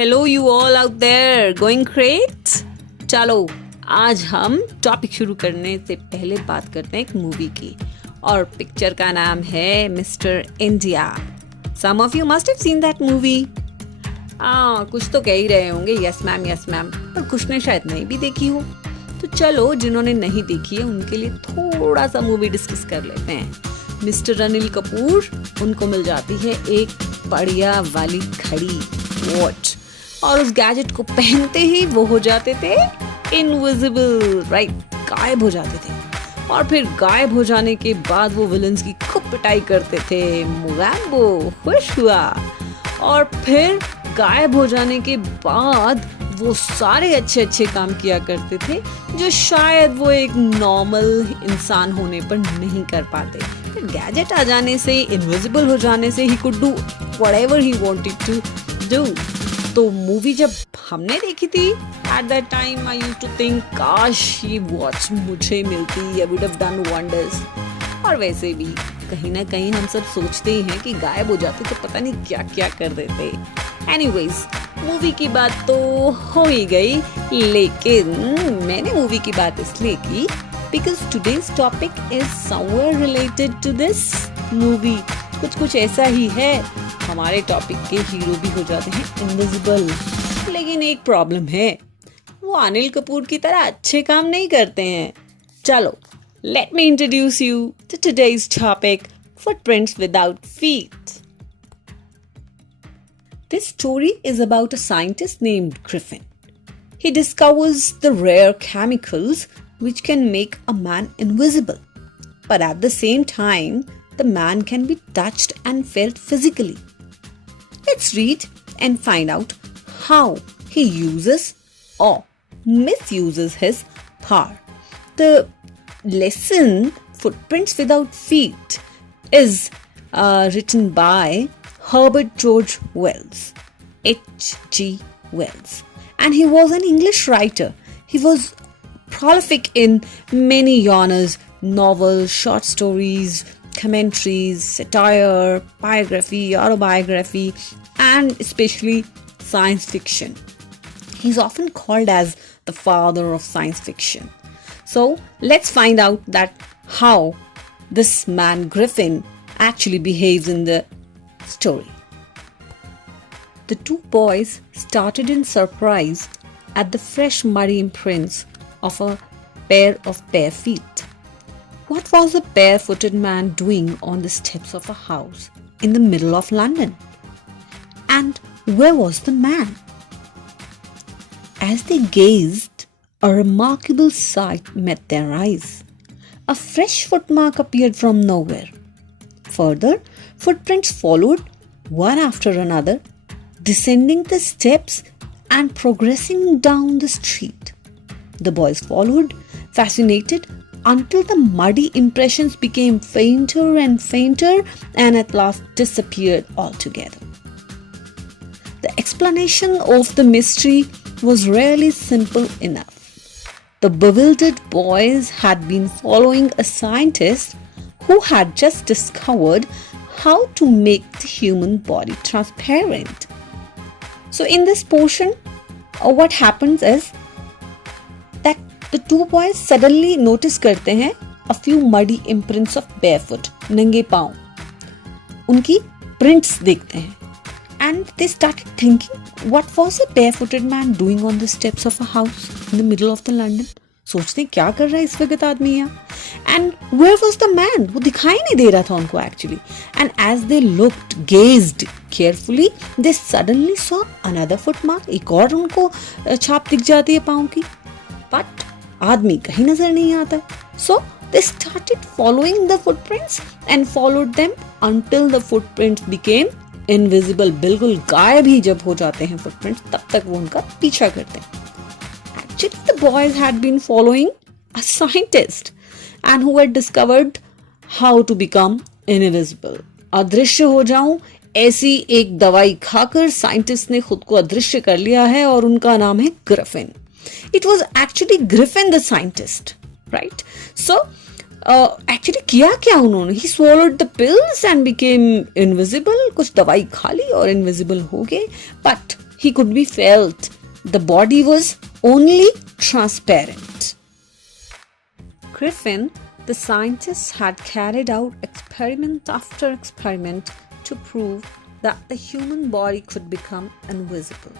Hello you all out there going great. चलो आज हम टॉपिक शुरू करने से पहले बात करते हैं एक मूवी की और पिक्चर का नाम है Mister India. Some of you must have seen that movie. कुछ तो कह ही रहे होंगे यस मैम, पर कुछ ने शायद नहीं भी देखी हो। तो चलो जिन्होंने नहीं देखी है उनके लिए थोड़ा सा मूवी डिस्कस कर लेते हैं। मिस्टर अनिल कपूर, उनको मिल जाती है एक बढ़िया वाली घड़ी वॉच और उस गैजेट को पहनते ही वो हो जाते थे इनविजिबल, राइट, गायब हो जाते थे। और फिर गायब हो जाने के बाद वो विलन्स की खूब पिटाई करते थे। मुगैम्बो खुश हुआ। और फिर गायब हो जाने के बाद वो सारे अच्छे काम किया करते थे जो शायद वो एक नॉर्मल इंसान होने पर नहीं कर पाते। फिर गैजेट आ जाने से, इनविजिबल हो जाने से he could do whatever he wanted to do. तो मूवी जब हमने देखी थी at that time I used to think काश ये वॉच मुझे मिलती, I would have done wonders. और वैसे भी कहीं ना कहीं हम सब सोचते ही हैं कि गायब हो जाते तो पता नहीं क्या क्या कर देते। एनीवेज, मूवी की बात तो हो ही गई, लेकिन मैंने मूवी की बात इसलिए की because today's topic is somewhere related to this movie. कुछ ऐसा ही है। हमारे टॉपिक के हीरो भी हो जाते हैं इनविजिबल, लेकिन एक प्रॉब्लम है, वो अनिल कपूर की तरह अच्छे काम नहीं करते हैं। चलो let me introduce you to today's topic, footprints without feet. This story is about a scientist named Griffin. He discovers the rare chemicals which can make a man invisible. But at the same time, the man can be touched and felt physically. Let's read and find out how he uses or misuses his power. The lesson Footprints Without Feet is written by Herbert George Wells, H.G. Wells, and he was an English writer. He was prolific in many genres: novels, short stories, commentaries, satire, biography, autobiography, and especially science fiction. He's often called as the father of science fiction. So let's find out that how this man Griffin actually behaves in the story. The two boys started in surprise at the fresh muddy imprints of a pair of bare feet. What was a barefooted man doing on the steps of a house in the middle of London? And where was the man? As they gazed, a remarkable sight met their eyes. A fresh footmark appeared from nowhere. Further, footprints followed, one after another, descending the steps and progressing down the street. The boys followed, fascinated, until the muddy impressions became fainter and fainter and at last disappeared altogether. The explanation of the mystery was really simple enough. The bewildered boys had been following a scientist who had just discovered how to make the human body transparent. So in this portion, what happens is that the two boys suddenly notice करते हैं a few muddy imprints of barefoot, नंगे पाँव, उनकी prints देखते हैं. And they started thinking, what was a barefooted man doing on the steps of a house in the middle of the London? सोचते हैं क्या कर रहा है इस वक्त आदमी यहाँ. And where was the man? वो दिखाई नहीं दे रहा था उनको actually. And as they looked, gazed carefully, they suddenly saw another footmark. एक और उनको छाप दिख जाती है पाँव की. But आदमी कहीं नजर नहीं आता. So they started following the footprints and followed them until the footprints became invisible. बिल्कुल गायब ही जब हो जाते हैं फुटप्रिंट्स, तब तक वो उनका पीछा करते हैं. Actually, the boys had been following a scientist and who had discovered how to become invisible. अदृश्य हो जाऊं ऐसी एक दवाई खाकर साइंटिस्ट ने खुद को अदृश्य कर लिया है और उनका नाम है Griffin. It was actually Griffin the scientist, right? So actually किया क्या उन्होंने? ही swallowed the pills and became invisible. कुछ दवाई खा ली और इनविजिबल हो गए. But he could be felt. The body was only transparent. Griffin, the scientist, had carried out experiment after experiment to prove that the human body could become invisible.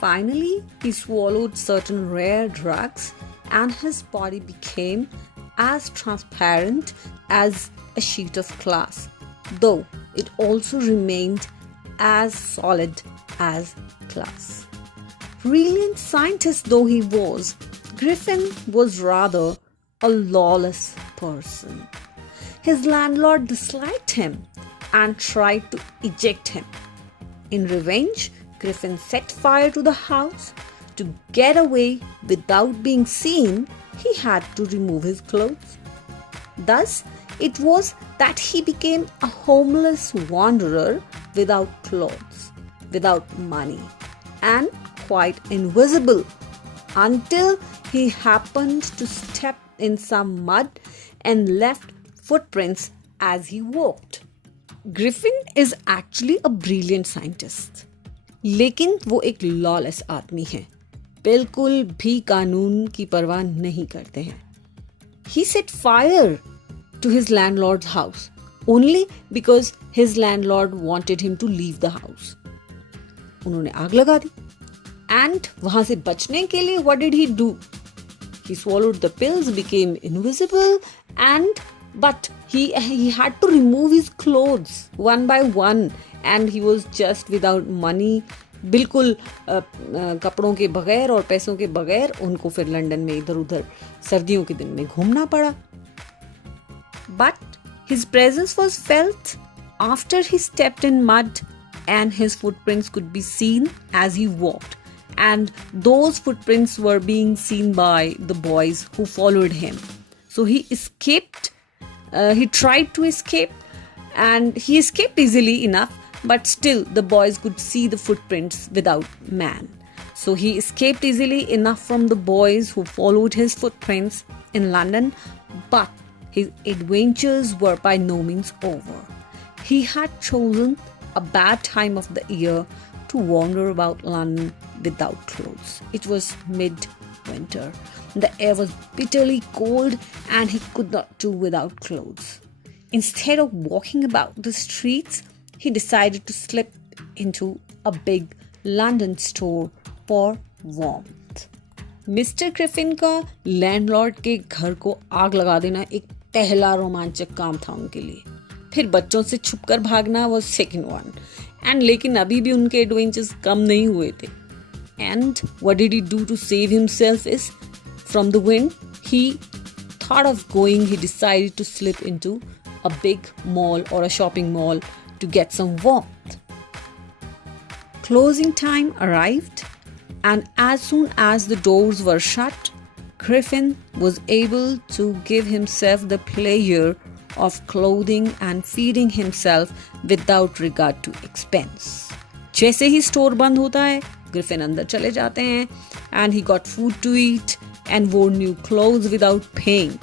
Finally, he swallowed certain rare drugs and his body became as transparent as a sheet of glass, though it also remained as solid as glass. Brilliant scientist though he was, Griffin was rather a lawless person. His landlord disliked him and tried to eject him. In revenge, Griffin set fire to the house. To get away without being seen, he had to remove his clothes. Thus, it was that he became a homeless wanderer without clothes, without money, and quite invisible until he happened to step in some mud and left footprints as he walked. Griffin is actually a brilliant scientist, लेकिन वो एक lawless आदमी है, बिल्कुल भी कानून की परवाह नहीं करते हैं. He set fire to his landlord's house only because his landlord wanted him to leave the house. उन्होंने आग लगा दी. And वहां से बचने के लिए what did he do? He swallowed the pills, became invisible, but he had to remove his clothes one by one, and he was just without money. बिल्कुल कपड़ों के बगैर और पैसों के बगैर उनको फिर लंदन में इधर उधर सर्दियों के दिन में घूमना पड़ा. But his presence was felt after he stepped in mud, and his footprints could be seen as he walked. And those footprints were being seen by the boys who followed him. So he escaped. He tried to escape, and he escaped easily enough, but still the boys could see the footprints without man. So he escaped easily enough from the boys who followed his footprints in London, but his adventures were by no means over. He had chosen a bad time of the year to wander about London without clothes. It was mid-winter. The air was bitterly cold and he could not do without clothes. Instead of walking about the streets, he decided to slip into a big London store for warmth. Mister Griffin का landlord के घर को आग लगा देना एक पहला रोमांचक काम था उनके लिए. फिर बच्चों से छुपकर भागना was second one. And लेकिन अभी भी उनके एडवेंचर्स कम नहीं हुए थे. And what did he do to save himself is, from the wind, he decided to slip into a big mall or a shopping mall to get some warmth. Closing time arrived, and as soon as the doors were shut, Griffin was able to give himself the pleasure of clothing and feeding himself without regard to expense. जैसे ही store बंद होता है, Griffin अंदर चले जाते हैं, and he got food to eat and wore new clothes without paying.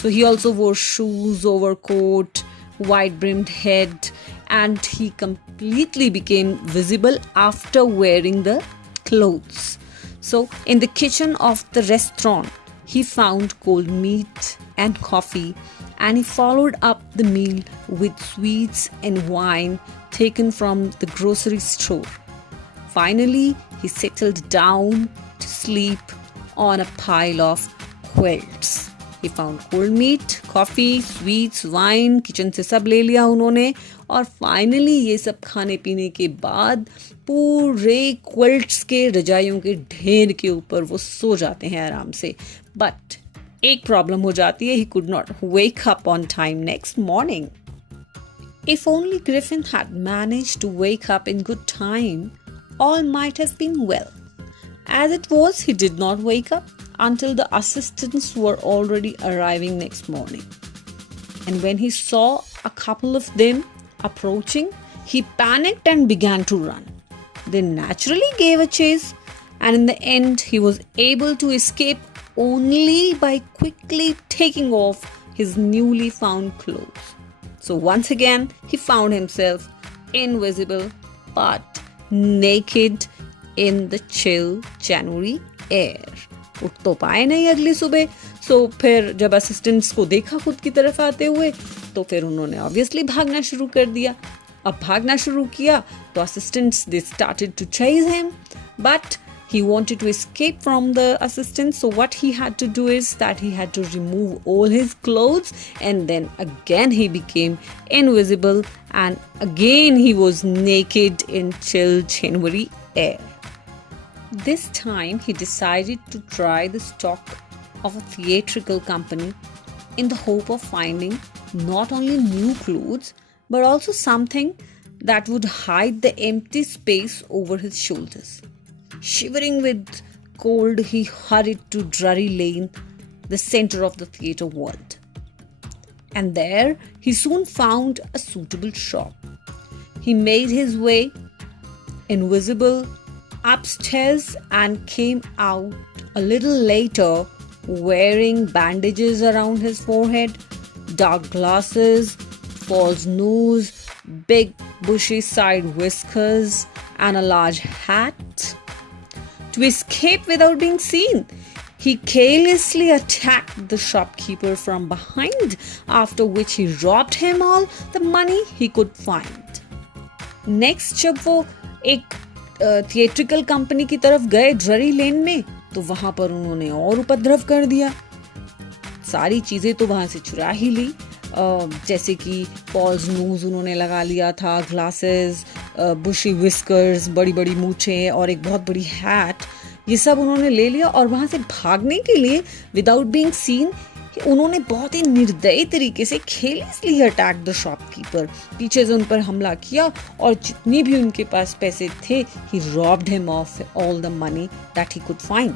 So he also wore shoes, overcoat, wide-brimmed head, and he completely became visible after wearing the clothes. So in the kitchen of the restaurant, he found cold meat and coffee, and he followed up the meal with sweets and wine taken from the grocery store. Finally, he settled down to sleep on a pile of quilts. He found cold meat, coffee, sweets, wine, kitchen से सब ले लिया उन्होंने, और finally ये सब खाने पीने के बाद पूरे क्विल्ट्स के रजाइयों के ढेर के ऊपर वो सो जाते हैं आराम से. बट एक प्रॉब्लम हो जाती है, he could not wake up on time next morning. If only Griffin had managed to wake up in good time, all might have been well. As it was, he did not wake up until the assistants were already arriving next morning. And when he saw a couple of them approaching, he panicked and began to run. They naturally gave a chase, and in the end, he was able to escape only by quickly taking off his newly found clothes. So once again, he found himself invisible but naked in the chill January air. उठ तो पाए नहीं अगली सुबह. सो फिर जब assistants को देखा खुद की तरफ आते हुए तो फिर उन्होंने ऑब्वियसली भागना शुरू कर दिया. अब भागना शुरू किया तो assistants they started to chase him, but he wanted to escape from the assistants. So what he had to do is that he had to remove all his clothes, and then again he became invisible, and again he was naked in chill January air. This time he decided to try the stock of a theatrical company in the hope of finding not only new clothes but also something that would hide the empty space over his shoulders. Shivering with cold, he hurried to Drury Lane, the center of the theatre world. And there he soon found a suitable shop. He made his way invisible upstairs and came out a little later wearing bandages around his forehead, dark glasses, false nose, big bushy side whiskers, and a large hat. To escape without being seen, he carelessly attacked the shopkeeper from behind, after which he robbed him all the money he could find. Next, जब वो एक theatrical company की तरफ गए ड्ररी लेन में, तो वहां पर उन्होंने और उपद्रव कर दिया. सारी चीजें तो वहां से चुरा ही ली, जैसे कि पॉल्स नोज उन्होंने लगा लिया था, ग्लासेस, बुशी विस्कर्स, बड़ी बड़ी मूछें और एक बहुत बड़ी हैट. ये सब उन्होंने ले लिया और वहाँ से भागने के लिए विदाउट बीइंग सीन उन्होंने बहुत ही निर्दयी तरीके से केयरलेसली अटैक द शॉपकीपर. पीछे से उन पर हमला किया और जितनी भी उनके पास पैसे थे, he robbed him of all the money that he could find.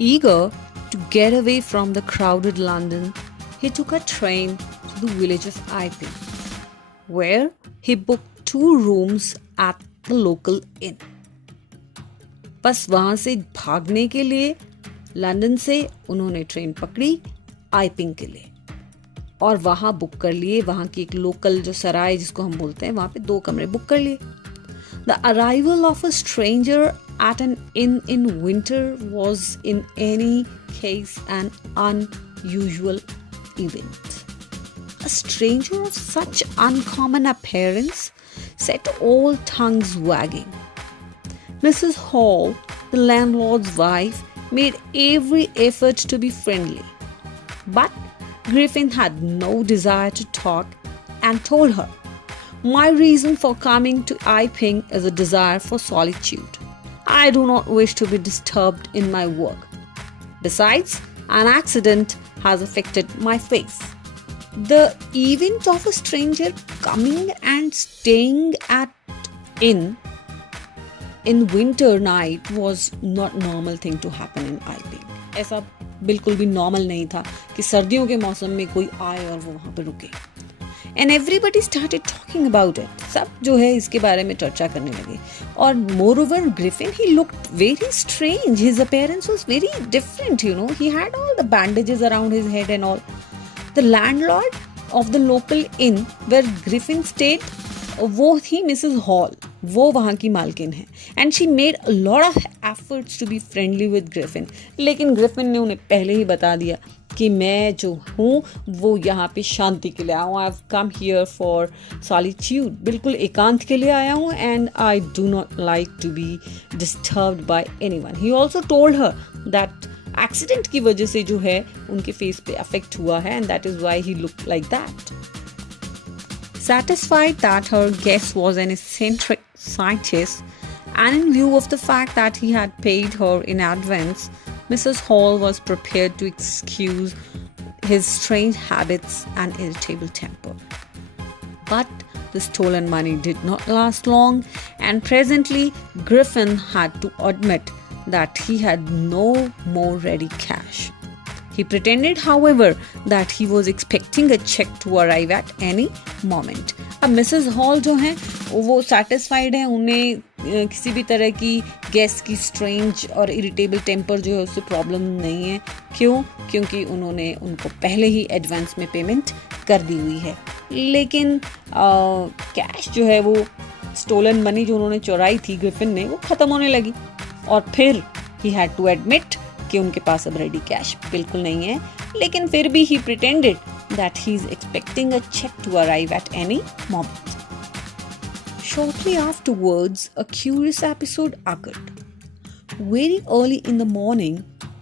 Eager to get away from the crowded London, he took a train to the village of Iping, where he booked 2 rooms at the local inn. बस वहां से भागने के लिए London से उन्होंने train पकड़ी आइपिंग के लिए और वहां बुक कर लिए. वहां की एक लोकल जो सराय जिसको हम बोलते हैं, वहां पे 2 कमरे बुक कर लिए. The arrival of a stranger at an inn in winter was in any case an unusual event. A stranger of such uncommon appearance set all tongues wagging. Mrs. Hall, the landlord's wife, made every effort to be friendly, but Griffin had no desire to talk and told her, "My reason for coming to Iping is a desire for solitude. I do not wish to be disturbed in my work. Besides, an accident has affected my face." The event of a stranger coming and staying at inn in winter night was not normal thing to happen in Iping. ऐसा बिल्कुल भी normal नहीं था कि सर्दियों के मौसम में कोई आए और वो वहाँ पे रुके. And everybody started talking about it. सब जो है इसके बारे में चर्चा करने लगे. और moreover, Griffin, he looked very strange. His appearance was very different, you know. He had all the bandages around his head and all. The landlord of the local inn where Griffin stayed, वो थी Mrs. Hall. वो वहाँ की मालकिन है. And she made a lot of efforts to be friendly with Griffin. लेकिन Griffin ने उन्हें पहले ही बता दिया कि मैं जो हूँ वो यहाँ पे शांति के लिए आया हूँ. I have come here for solitude. बिल्कुल एकांत के लिए आया हूँ. And I do not like to be disturbed by anyone. He also told her that accident की वजह से जो है उनके फेस पे अफेक्ट हुआ है, and that is why he look like that. Satisfied that her guest was an eccentric scientist, and in view of the fact that he had paid her in advance, Mrs. Hall was prepared to excuse his strange habits and irritable temper. But the stolen money did not last long, and presently Griffin had to admit that he had no more ready cash. He pretended, however, that he was expecting a check to arrive at any moment. अब Mrs hall जो हैं वो satisfied हैं. उन्हें किसी भी तरह की गेस्ट की स्ट्रेंज और इरिटेबल टेम्पर जो है उससे प्रॉब्लम नहीं है. क्यों? क्योंकि उन्होंने उनको पहले ही एडवांस में पेमेंट कर दी हुई है. लेकिन कैश जो है वो स्टोलन मनी जो उन्होंने चुराई थी ग्रिफिन ने, वो खत्म होने लगी। और फिर ही हैड टू एडमिट कि उनके पास अब रेडी कैश बिल्कुल नहीं है, लेकिन फिर भी he pretended that he is expecting a cheque to arrive at any moment. Shortly afterwards, a curious episode occurred. Very early in the morning,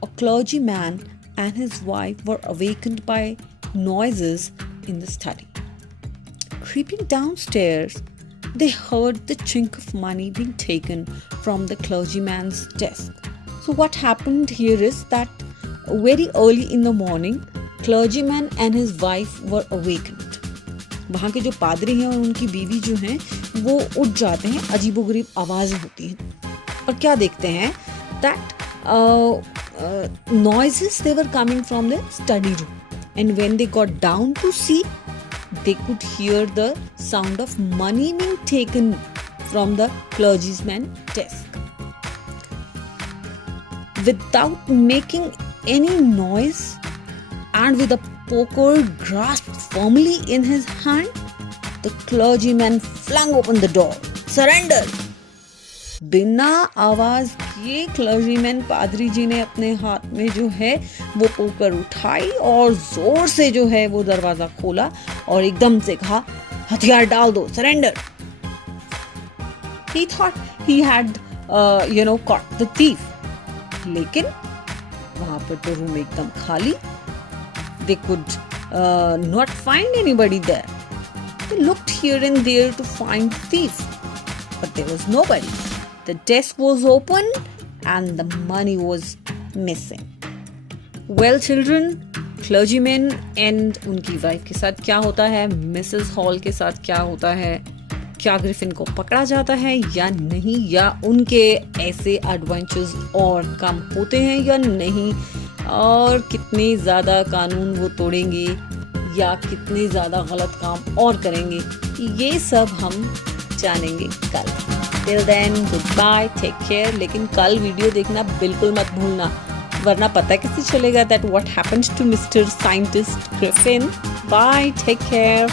a clergyman and his wife were awakened by noises in the study. Creeping downstairs, they heard the chink of money being taken from the clergyman's desk. So what happened here is that very early in the morning, clergyman and his wife were awakened. वहाँ के जो पादरी हैं और उनकी बीवी जो हैं वो उठ जाते हैं, अजीबोगरीब आवाज़ें होती हैं और क्या देखते हैं that noises they were coming from the study room, and when they got down to see, they could hear the sound of money being taken from the clergyman's desk. Without making any noise and with a poker grasped firmly in his hand, the clergyman flung open the door. Surrender! बिना आवाज किए clergyman पादरी जी ने अपने हाथ में जो है वो पोकर उठाई और जोर से जो है वो दरवाजा खोला और एकदम से कहा, हथियार डाल दो, surrender. He thought he had caught the thief. लेकिन वहां पर तो रूम एकदम खाली। They could not find anybody there. They looked here and there to find the thief, but there was nobody. The desk was open and the money was missing. Well, children, clergyman and उनकी wife के साथ क्या होता है, Mrs hall के साथ क्या होता है, क्या ग्रिफिन को पकड़ा जाता है या नहीं, या उनके ऐसे एडवेंचर्स और कम होते हैं या नहीं, और कितने ज़्यादा कानून वो तोड़ेंगे या कितने ज़्यादा गलत काम और करेंगे, ये सब हम जानेंगे कल। Till then, goodbye, take care। लेकिन कल वीडियो देखना बिल्कुल मत भूलना, वरना पता कैसे चलेगा that what happened to Mr. Scientist Griffin। Bye, take care।